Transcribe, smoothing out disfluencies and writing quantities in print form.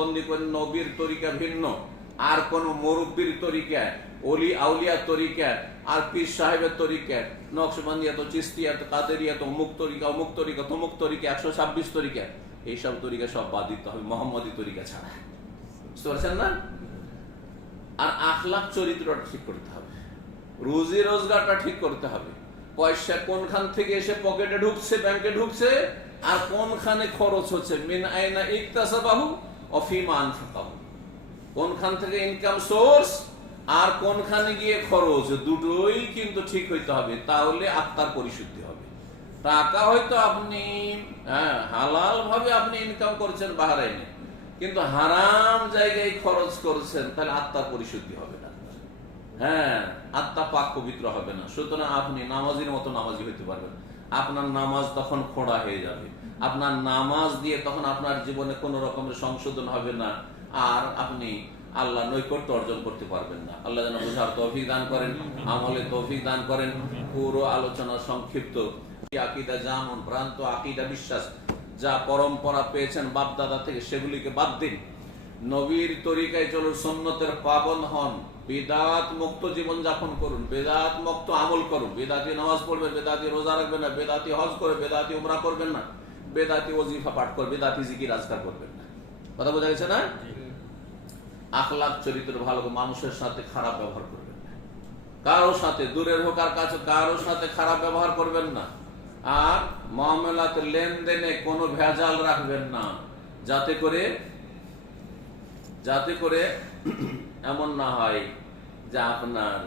বন্দি করেন নবীর তরিকা ভিন্ন, আর কোন মুরব্বির তরিকা, ওলি আউলিয়ার তরিকা, আর পীর সাহেবের তরিকা, নকশবন্দিয়া তো চিস্তিয়া তো কাদেরিয়া তো অমুক তরিকা অমুক তরিকা তমুক তরিকা 126 তরিকা, এইসব তরিকা সব বাদ দিতে হবে মোহাম্মদী তরিকা ছাড়া। বুঝতে পারছেন না? আর আখলাক চরিত্রটা ঠিক করতে হবে, রুজি রোজগারটা ঠিক করতে হবে। পয়সা কোনখান থেকে এসে পকেটে ঢুকছে, ব্যাংকে ঢুকছে, আর কোনখানে খরচ হচ্ছে, মিন আইনা ইকতাসাবাহু ওয়া ফিমা আনফাকাহু, কোনখান থেকে ইনকাম সোর্স আর কোনখানে গিয়ে খরচ, দুটোই কিন্তু ঠিক হইতে হবে, তাহলে আত্মার পরিশুদ্ধি হবে। টাকা হয়তো আপনি হালাল ভাবে আপনি ইনকাম করছেন বাহরাইনে, কিন্তু হারাম জায়গায় খরচ করছেন, তাহলে আত্মার পরিশুদ্ধি হবে না। আত্মা পাক পবিত্র হবে না। সুতরাং আপনি নামাজির মতো নামাজি হইতে পারবেন, আপনার নামাজ তখন খোঁড়া হয়ে যাবে, আপনার নামাজ দিয়ে তখন আপনার জীবনে কোন রকমের সংশোধন হবে না, আর আপনি আল্লাহ নৈকট্য অর্জন করতে পারবেন না। আল্লাহ যেন বুঝার তৌফিক দান করেন, আমলে তৌফিক দান করেন। পুরো আলোচনা সংক্ষিপ্ত। আকীদা যেমন ভ্রান্ত আকীদা বিশ্বাস যা পরম্পরা পেয়েছেন বাপ দাদা থেকে, সেগুলিকে বাদ দিন, নবীর তরিকায় চলুন, সুন্নতের পাবন হন, বিদাত মুক্ত জীবন যাপন করুন, বেদাত মুক্ত আমল করুন। বেদাতি নামাজ পড়বেন, বেদাতি রোজা রাখবেন না, বেদাতি হজ করে, বেদাতি উমরা করবেন না, বেদাতি ওজিফা পাঠ করবেন, বেদাতি জিকির আজকার করবেন না। কথা বোঝা গেছে না? আখলাক চরিত্র ভালো, মানুষের সাথে খারাপ ব্যবহার করবেন না, কারো সাথে, দূরের হোক আর কাছে, কারো সাথে খারাপ ব্যবহার করবেন না। আর মুআমালাতে লেনদেনে কোনো ভেজাল রাখবেন না, যাতে করে এমন না হয় যে আপনার